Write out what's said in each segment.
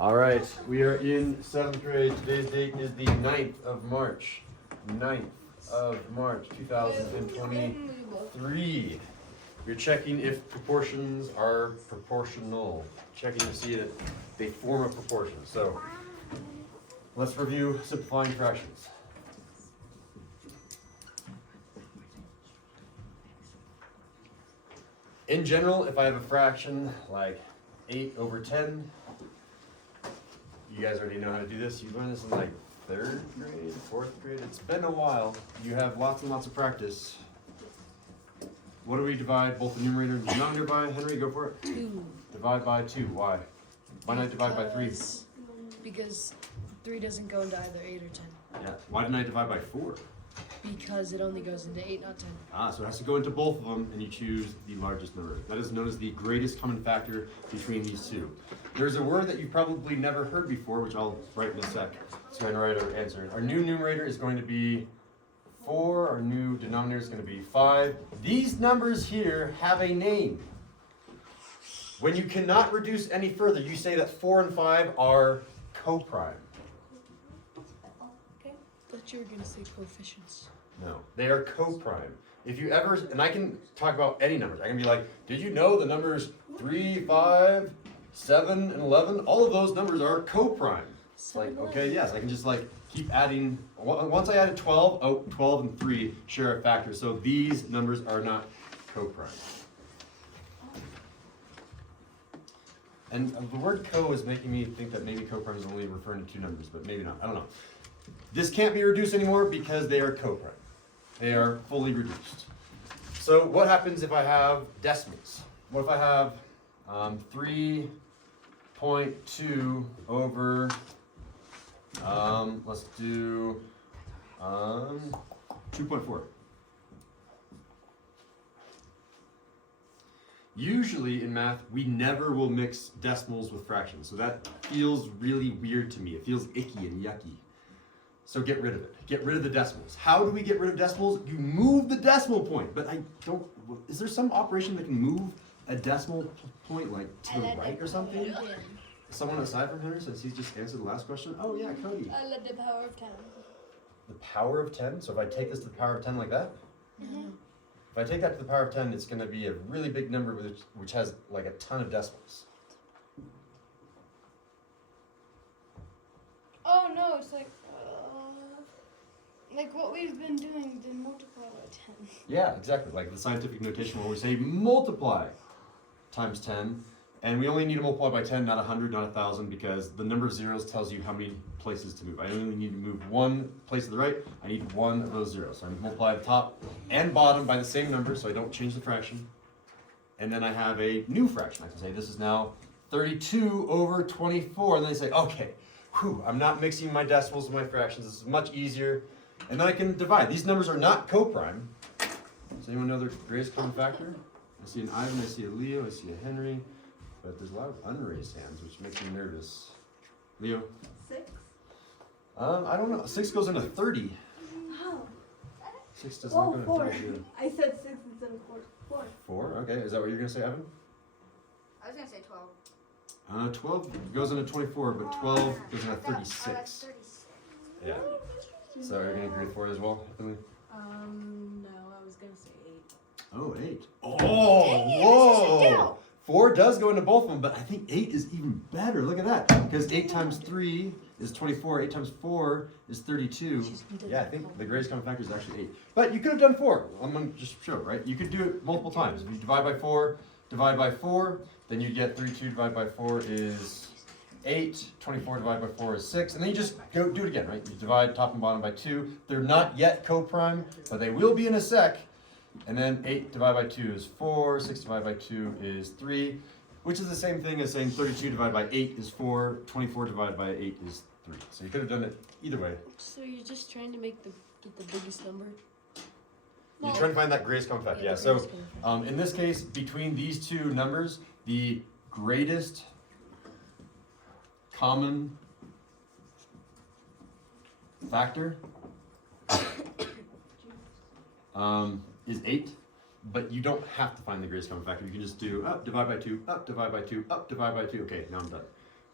All right, we are in 7th grade. Today's date is the 9th of March. 9th of March, 2023. We're checking if proportions are proportional. Checking to see that they form a proportion. So, let's review simplifying fractions. In general, if I have a fraction like 8 over 10, you guys already know how to do this. You learned this in like 3rd grade, 4th grade. It's been a while. You have lots and lots of practice. What do we divide both the numerator and denominator by? Henry, go for it. 2. Divide by 2. Why? Why not divide by 3? Because 3 doesn't go into either 8 or 10. Yeah. Why didn't I divide by 4? Because it only goes into 8, not 10. So it has to go into both of them, and you choose the largest number. That is known as the greatest common factor between these two. There's a word that you've probably never heard before, which I'll write in a sec. So I'm going to write our answer. Our new numerator is going to be 4. Our new denominator is going to be 5. These numbers here have a name. When you cannot reduce any further, you say that 4 and 5 are coprime. Okay. Thought you were going to say coefficients. No, they are coprime. If you ever, and I can talk about any numbers. I can be like, did you know the numbers 3, 5, 7, and 11? All of those numbers are coprime. It's like, okay, yes, I can just like keep adding. Once I added 12, 12 and 3 share a factor. So these numbers are not coprime. And the word co is making me think that maybe coprime is only referring to 2 numbers, but maybe not. I don't know. This can't be reduced anymore because they are coprime. They are fully reduced. So what happens if I have decimals? What if I have 3.2 over, let's do 2.4. Usually in math, we never will mix decimals with fractions. So that feels really weird to me. It feels icky and yucky. So get rid of it. Get rid of the decimals. How do we get rid of decimals? You move the decimal point. But I don't, is there some operation that can move a decimal point like to the right or something? Someone aside from Henry, since he just answered the last question? Oh yeah, Cody. I love the power of 10. The power of 10? So if I take this to the power of 10 like that? Mm-hmm. If I take that to the power of 10, it's going to be a really big number which has like a ton of decimals. Oh no, it's like what we've been doing, then multiply by 10. Yeah, exactly. Like the scientific notation where we say multiply times 10. And we only need to multiply by 10, not 100, not 1,000, because the number of zeros tells you how many places to move. I only need to move 1 place to the right. I need 1 of those zeros. So I multiply the top and bottom by the same number, so I don't change the fraction. And then I have a new fraction. I can say this is now 32 over 24. And then I say, okay, whew, I'm not mixing my decimals and my fractions. This is much easier. And then I can divide. These numbers are not coprime. Does anyone know their greatest common factor? I see an Ivan, I see a Leo, I see a Henry. But there's a lot of unraised hands, which makes me nervous. Leo? 6. I don't know. 6 goes into 30. How? 6 does not go into 4. 30. Yeah. I said 6 instead of 4. 4? Okay. Is that what you're going to say, Evan? I was going to say 12. 12 goes into 24, but 12 goes into 36. 36. Yeah. So are you going to agree with 4 as well, Emily? No, I was gonna say 8. Oh, 8. Oh, whoa! 4 does go into both of them, but I think 8 is even better. Look at that. Because 8 times 3 is 24. 8 times 4 is 32. Yeah, I think the greatest common factor is actually 8. But you could have done 4. I'm going to just show, right? You could do it multiple times. If you divide by 4, then you get 32 divided by 4 is 8. 24 divided by 4 is 6. And then you just go do it again, right? You divide top and bottom by 2. They're not yet coprime, but they will be in a sec. And then 8 divided by 2 is 4, 6 divided by 2 is 3, which is the same thing as saying 32 divided by 8 is 4, 24 divided by 8 is 3. So you could have done it either way. So you're just trying to get the biggest number? You're trying to find that greatest common factor. Yeah, so in this case, between these two numbers, the greatest common factor is 8, but you don't have to find the greatest common factor. You can just do up, divide by 2, up, divide by 2, up, divide by 2. Okay, now I'm done.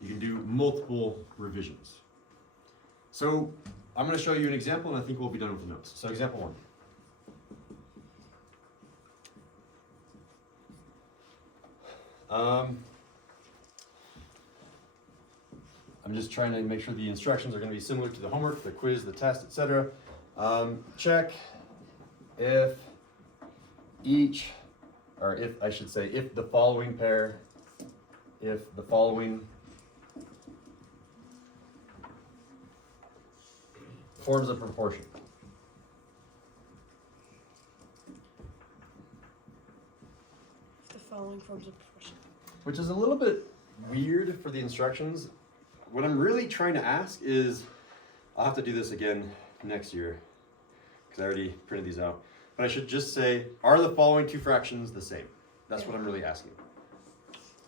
you can do multiple revisions. So I'm going to show you an example, and I think we'll be done with the notes. So example 1. I'm just trying to make sure the instructions are going to be similar to the homework, the quiz, the test, etc. Check if each, or if I should say, if the following pair, if the following forms a proportion. The following forms of proportion. Which is a little bit weird for the instructions. What I'm really trying to ask is, I'll have to do this again next year, because I already printed these out. But I should just say, are the following two fractions the same? That's what I'm really asking.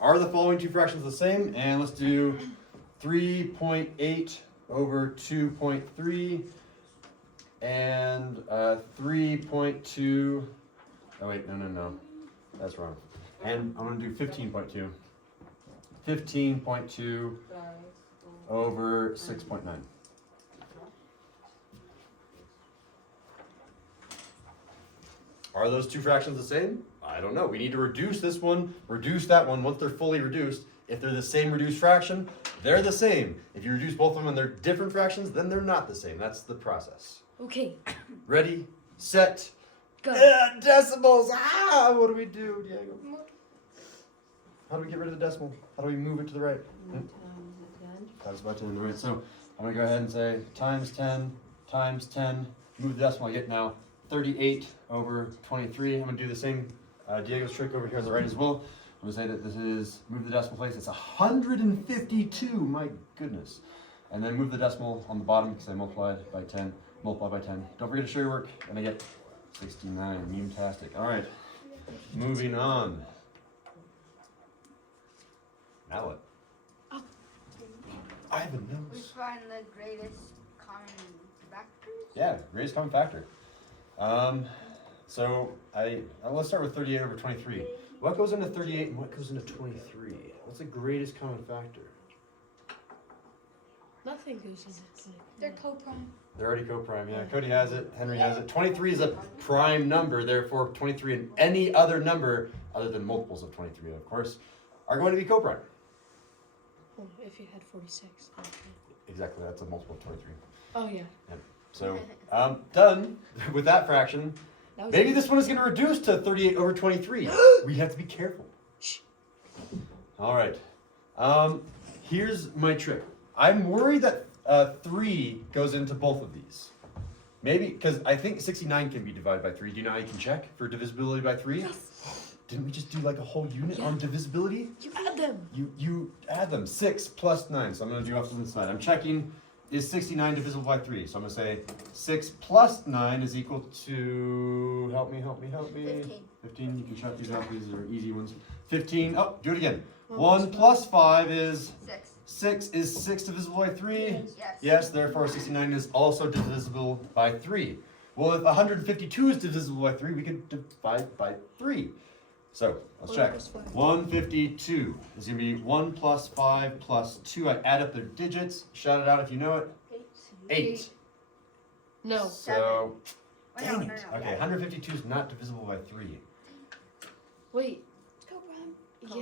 Are the following two fractions the same? And let's do 3.8 over 2.3 and 3.2. Oh wait, no. That's wrong. And I'm going to do 15.2. 15.2 over 6.9. Are those two fractions the same? I don't know. We need to reduce this one, reduce that one. Once they're fully reduced, if they're the same reduced fraction, they're the same. If you reduce both of them and they're different fractions, then they're not the same. That's the process. Okay. Ready, set, Go. decimals. What do we do, Diego? How do we get rid of the decimal? How do we move it to the right? Times by 10 to the right. So I'm going to go ahead and say times 10 times 10. Move the decimal. I get now 38 over 23. I'm going to do the same Diego's trick over here on the right as well. I'm going to say that this is, move the decimal place. It's 152. My goodness. And then move the decimal on the bottom because I multiplied by 10. Multiply by 10. Don't forget to show your work. And I get 69. Meme-tastic. All right. Moving on. Now what? I have a We nose. find the greatest common factors. Yeah, greatest common factor. So let's start with 38 over 23. What goes into 38 and what goes into 23? What's the greatest common factor? Nothing goes in it. They're co-prime. They're already co-prime, yeah. Cody has it, Henry has it. 23 is a prime number, therefore 23 and any other number, other than multiples of 23, of course, are going to be co-prime. Well, if you had 46. Okay. Exactly, that's a multiple of 23. Oh, yeah. So, done with that fraction. That was Maybe it. this one is going to reduce to 38 over 23. We have to be careful. All right. Here's my trick. I'm worried that 3 goes into both of these. Maybe, because I think 69 can be divided by 3. Do you know how you can check for divisibility by 3? Yes. Didn't we just do like a whole unit on divisibility? You add them. You add them. 6 plus 9. So I'm going to do off to the side. I'm checking, is 69 divisible by 3? So I'm going to say 6 plus 9 is equal to, help me. 15. 15, you can check these out. These are easy ones. 15, oh, do it again. 1 plus 5 is? 6. 6 is 6 divisible by 3? Yes. Yes, therefore 69 is also divisible by 3. Well, if 152 is divisible by 3, we could divide by 3. So, let's check. 152 is going to be 1 plus 5 plus 2. I add up their digits. Shout it out if you know it. 8. No. So, Wait, dang no. it. Okay, 152 is not divisible by 3. Wait. It's co-prime.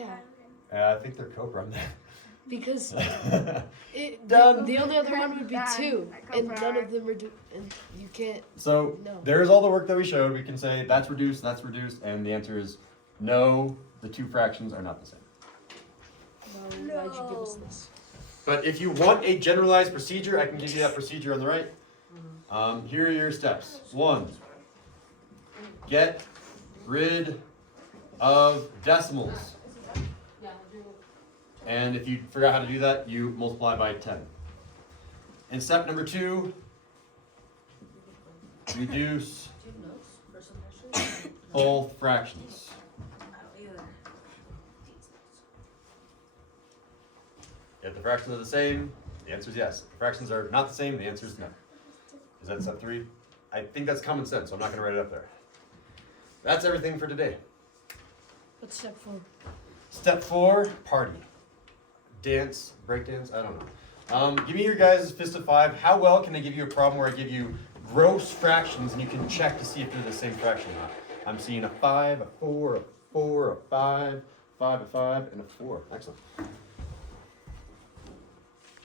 Yeah. I think they're co-prime then. Because Done. the only other one would be Done. 2. I And none co-prime. of them are and you can't. So, No. there's all the work that we showed. We can say that's reduced, and the answer is no, the two fractions are not the same. Well, why'd you give us this? But if you want a generalized procedure, I can give you that procedure on the right. Here are your steps. 1, get rid of decimals. And if you forgot how to do that, you multiply by 10. And step number 2, reduce both fractions. If the fractions are the same, the answer is yes. If the fractions are not the same, the answer is no. Is that step 3? I think that's common sense, so I'm not going to write it up there. That's everything for today. What's step 4? Step 4, party. dance, break dance. I don't know. Give me your guys' fist of 5. How well can I give you a problem where I give you gross fractions and you can check to see if they're the same fraction or not? I'm seeing a 5, a 4, a 4, a 5, 5, a 5, and a 4. Excellent.